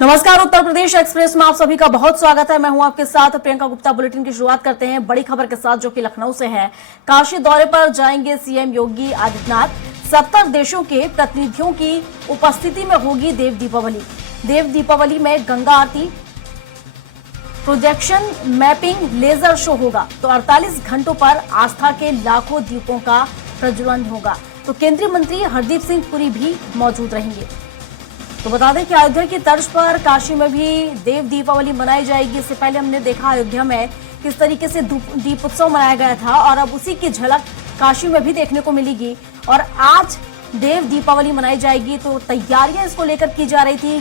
नमस्कार, उत्तर प्रदेश एक्सप्रेस में आप सभी का बहुत स्वागत है। मैं हूं आपके साथ प्रियंका गुप्ता। बुलेटिन की शुरुआत करते हैं बड़ी खबर के साथ, जो कि लखनऊ से है। काशी दौरे पर जाएंगे सीएम योगी आदित्यनाथ। 70 देशों के प्रतिनिधियों की उपस्थिति में होगी देव दीपावली। देव दीपावली में गंगा आरती, प्रोजेक्शन मैपिंग, लेजर शो होगा। तो 48 घंटों पर आस्था के लाखों दीपों का प्रज्वलन होगा। तो केंद्रीय मंत्री हरदीप सिंह पुरी भी मौजूद रहेंगे। तो बता दें कि अयोध्या की तर्ज पर काशी में भी देव दीपावली मनाई जाएगी। इससे पहले हमने देखा अयोध्या में किस तरीके से दीप उत्सव मनाया गया था, और अब उसी की झलक काशी में भी देखने को मिलेगी। और आज देव दीपावली मनाई जाएगी, तो तैयारियां इसको लेकर की जा रही थी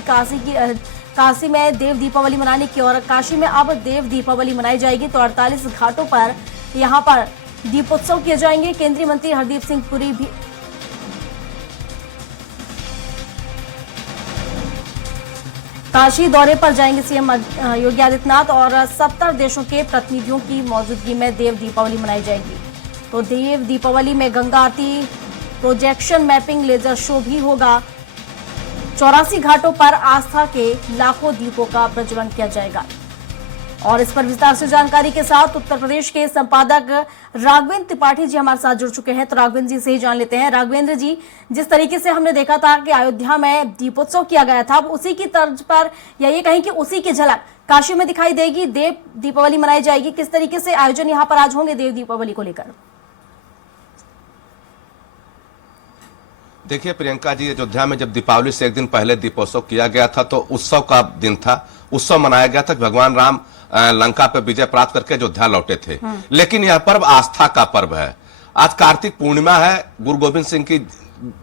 काशी में देव दीपावली मनाने की। और काशी में अब देव दीपावली मनाई जाएगी, तो 48 घाटों पर यहाँ पर दीपोत्सव किए जाएंगे। केंद्रीय मंत्री हरदीप सिंह पुरी भी काशी दौरे पर जाएंगे सीएम योगी आदित्यनाथ, और 70 देशों के प्रतिनिधियों की मौजूदगी में देव दीपावली मनाई जाएगी। तो देव दीपावली में गंगा आरती, प्रोजेक्शन मैपिंग, लेजर शो भी होगा। 84 घाटों पर आस्था के लाखों दीपों का प्रज्वलन किया जाएगा। और इस पर विस्तार से जानकारी के साथ उत्तर प्रदेश के संपादक राघवेंद्र त्रिपाठी जी हमारे साथ जुड़ चुके हैं। तो राघवेंद्र जी से ही जान लेते हैं। राघवेंद्र जी, जिस तरीके से हमने देखा था कि अयोध्या में दीपोत्सव किया गया था, अब उसी की तर्ज पर, या ये कहें कि उसी की झलक काशी में दिखाई देगी, देव दीपावली मनाई जाएगी। किस तरीके से आयोजन यहाँ पर आज होंगे देव दीपावली को लेकर? देखिए प्रियंका जी, अयोध्या में जब दीपावली से एक दिन पहले दीपोत्सव किया गया था, तो उत्सव का दिन था। उत्सव मनाया गया था कि भगवान राम लंका पर विजय प्राप्त करके अयोध्या लौटे थे। लेकिन यह पर्व आस्था का पर्व है। आज कार्तिक पूर्णिमा है, गुरु गोविंद सिंह की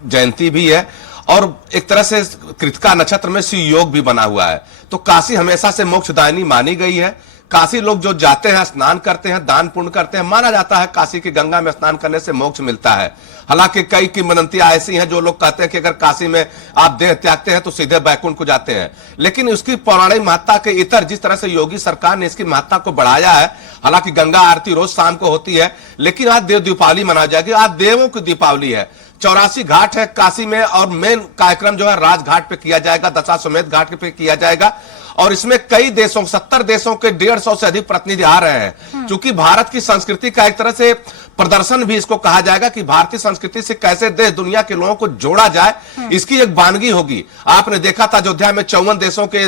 जयंती भी है, और एक तरह से कृतिका नक्षत्र में शिव योग भी बना हुआ है। तो काशी हमेशा से मोक्षदायिनी मानी गई है। काशी लोग जो जाते हैं, स्नान करते हैं, दान पुण्य करते हैं, माना जाता है काशी की गंगा में स्नान करने से मोक्ष मिलता है। हालांकि कई किंवदंतियां ऐसी हैं जो लोग कहते हैं कि अगर काशी में आप देह त्यागते हैं तो सीधे बैकुंठ को जाते हैं। लेकिन उसकी पौराणिक महत्ता के इतर जिस तरह से योगी सरकार ने इसकी महत्ता को बढ़ाया है, हालांकि गंगा आरती रोज शाम को होती है, लेकिन आज देव दीपावली मनाई जाएगी। आज देवों की दीपावली है। 84 घाट है काशी में, और मेन कार्यक्रम जो है राजघाट पे किया जाएगा, दशाश्वमेध घाट पे किया जाएगा। और इसमें कई देशों, 70 देशों के 150 से अधिक प्रतिनिधि आ रहे हैं। क्योंकि भारत की संस्कृति का एक तरह से प्रदर्शन भी इसको कहा जाएगा कि भारतीय संस्कृति से कैसे देश दुनिया के लोगों को जोड़ा जाए, इसकी एक वानगी होगी। आपने देखा था अयोध्या में 54 देशों के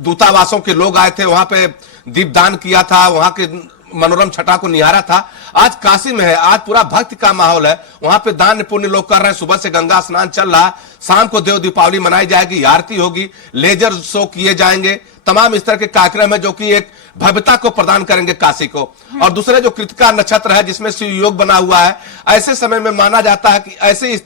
दूतावासों के लोग आए थे, वहां पे दीपदान किया था, वहां के मनोरम छटा को निहारा था। आज काशी में है, आज पूरा भक्ति का माहौल है। वहां पे दान पुण्य लोग कर रहे हैं। सुबह से गंगा स्नान चल रहा है, शाम को देव दीपावली मनाई जाएगी, आरती होगी, लेजर शो किए जाएंगे। तमाम इस तरह के कार्यक्रम है जो कि एक भव्यता को प्रदान करेंगे काशी को। और दूसरे जो कृतिका नक्षत्र है जिसमें शिव योग बना हुआ है, ऐसे समय में माना जाता है कि ऐसे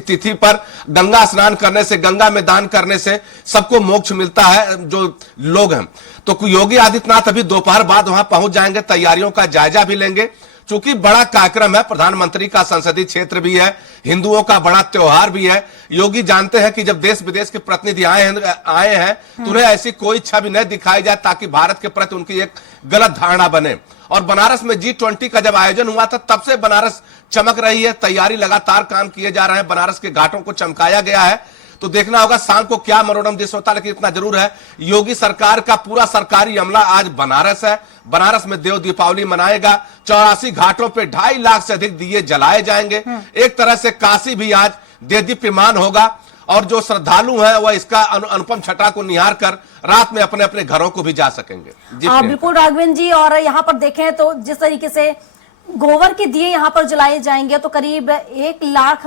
तिथि पर गंगा स्नान करने से, गंगा में दान करने से सबको मोक्ष मिलता है जो लोग हैं। तो योगी आदित्यनाथ अभी दोपहर बाद वहां पहुंच जाएंगे, तैयारियों का जायजा भी लेंगे। चूंकि बड़ा कार्यक्रम है, प्रधानमंत्री का संसदीय क्षेत्र भी है, हिंदुओं का बड़ा त्योहार भी है। योगी जानते हैं कि जब देश विदेश के प्रतिनिधि आए हैं तो उन्हें ऐसी कोई इच्छा भी नहीं दिखाई जाए ताकि भारत के प्रति उनकी एक गलत धारणा बने। और बनारस में G20 का जब आयोजन हुआ था, तब से बनारस चमक रही है। तैयारी लगातार काम किए जा रहे हैं, बनारस के घाटों को चमकाया गया है। तो देखना होगा शाम को क्या मनोरम दृश्य होता है। लेकिन इतना जरूर है, योगी सरकार का पूरा सरकारी अमला आज बनारस है। बनारस में देव दीपावली मनाएगा। 84 घाटों पे 2.5 लाख से अधिक दिए जलाए जाएंगे। एक तरह से काशी भी आज देदीप्यमान होगा, और जो श्रद्धालु हैं वह इसका अनुपम छटा को निहार कर रात में अपने अपने घरों को भी जा सकेंगे। बिल्कुल राघवेंद्र जी, और यहाँ पर देखें तो जिस तरीके से गोबर के दिए यहाँ पर जलाए जाएंगे, तो करीब 1 लाख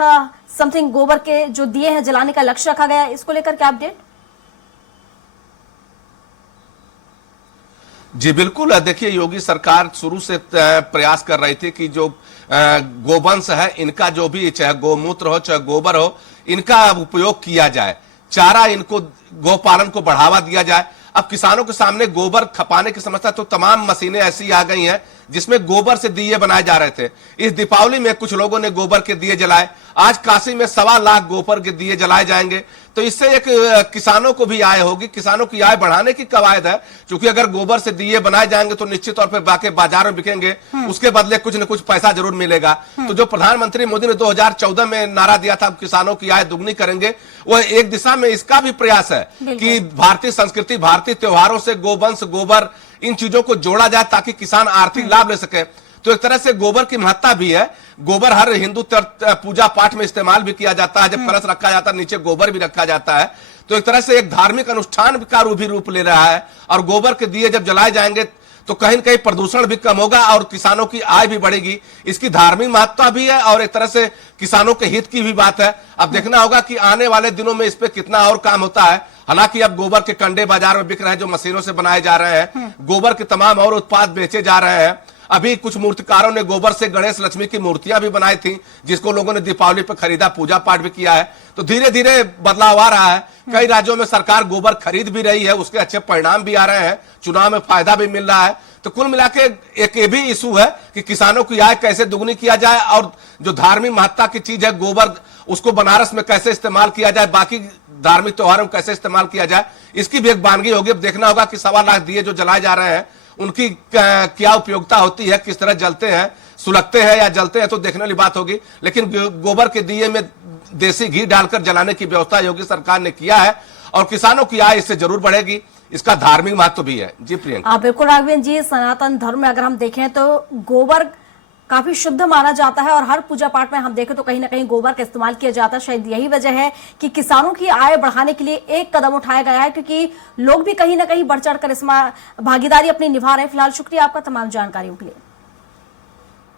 समथिंग गोबर के जो दिए हैं जलाने का लक्ष्य रखा गया है। इसको लेकर क्या अपडेट? जी बिल्कुल, देखिए योगी सरकार शुरू से प्रयास कर रही थी कि जो गोवंश है, इनका जो भी, चाहे गोमूत्र हो चाहे गोबर हो, इनका उपयोग किया जाए। चारा, इनको गोपालन को बढ़ावा दिया जाए। अब किसानों के सामने गोबर खपाने की समस्या, तो तमाम मशीनें ऐसी आ गई हैं जिसमें गोबर से दिए बनाए जा रहे थे। इस दीपावली में कुछ लोगों ने गोबर के दिए जलाए। आज काशी में 1.25 लाख गोबर के दिए जलाए जाएंगे। तो इससे एक किसानों को भी आय होगी, किसानों की आय बढ़ाने की कवायद है। क्योंकि अगर गोबर से दिए बनाए जाएंगे तो निश्चित तौर पर बाकी बाजार में बिकेंगे, उसके बदले कुछ न कुछ पैसा जरूर मिलेगा। तो जो प्रधानमंत्री मोदी ने 2014 में नारा दिया था किसानों की आय दुगनी करेंगे, वह एक दिशा में इसका भी प्रयास है कि भारतीय संस्कृति, भारतीय त्योहारों से गोवंश, गोबर, इन चीजों को जोड़ा जाए ताकि किसान आर्थिक लाभ ले सके। तो एक तरह से गोबर की महत्ता भी है। गोबर हर हिंदू पूजा पाठ में इस्तेमाल भी किया जाता है। जब कलश रखा जाता है नीचे गोबर भी रखा जाता है। तो एक तरह से एक धार्मिक अनुष्ठान का भी रूप ले रहा है। और गोबर के दिए जब जलाए जाएंगे तो कहीं न कहीं प्रदूषण भी कम होगा और किसानों की आय भी बढ़ेगी। इसकी धार्मिक महत्ता भी है और एक तरह से किसानों के हित की भी बात है। अब देखना होगा कि आने वाले दिनों में इस पे कितना और काम होता है। हालांकि अब गोबर के कंडे बाजार में बिक रहे हैं जो मशीनों से बनाए जा रहे हैं। गोबर के तमाम और उत्पाद बेचे जा रहे हैं। अभी कुछ मूर्तिकारों ने गोबर से गणेश लक्ष्मी की मूर्तियां भी बनाई थी, जिसको लोगों ने दीपावली पर खरीदा, पूजा पाठ भी किया है। तो धीरे धीरे बदलाव आ रहा है। कई राज्यों में सरकार गोबर खरीद भी रही है, उसके अच्छे परिणाम भी आ रहे हैं, चुनाव में फायदा भी मिल रहा है। तो कुल मिला के एक ये भी इशू है कि किसानों की आय कैसे दुगनी किया जाए और जो धार्मिक महत्ता की चीज है गोबर, उसको बनारस में कैसे इस्तेमाल किया जाए, बाकी धार्मिक त्योहारों में कैसे इस्तेमाल किया जाए, इसकी भी एक वानगी होगी। अब देखना होगा कि 1.25 लाख दिए जो जलाए जा रहे हैं उनकी क्या उपयोगिता होती है, किस तरह जलते हैं, सुलगते हैं या जलते हैं, तो देखने वाली बात होगी। लेकिन गोबर के दिए में देसी घी डालकर जलाने की व्यवस्था योगी सरकार ने किया है और किसानों की आय इससे जरूर बढ़ेगी। इसका धार्मिक महत्व भी है। जी प्रियंका। बिल्कुल राघवेंद्र जी, सनातन धर्म में अगर हम देखें तो गोबर काफी शुद्ध माना जाता है और हर पूजा पाठ में हम देखें तो कहीं ना कहीं गोबर का इस्तेमाल किया जाता है। शायद यही वजह है कि किसानों की आय बढ़ाने के लिए एक कदम उठाया गया है, क्योंकि लोग भी कहीं ना कहीं बढ़ चढ़ कर इसमें भागीदारी अपनी निभा रहे हैं। फिलहाल शुक्रिया आपका तमाम जानकारियों के लिए।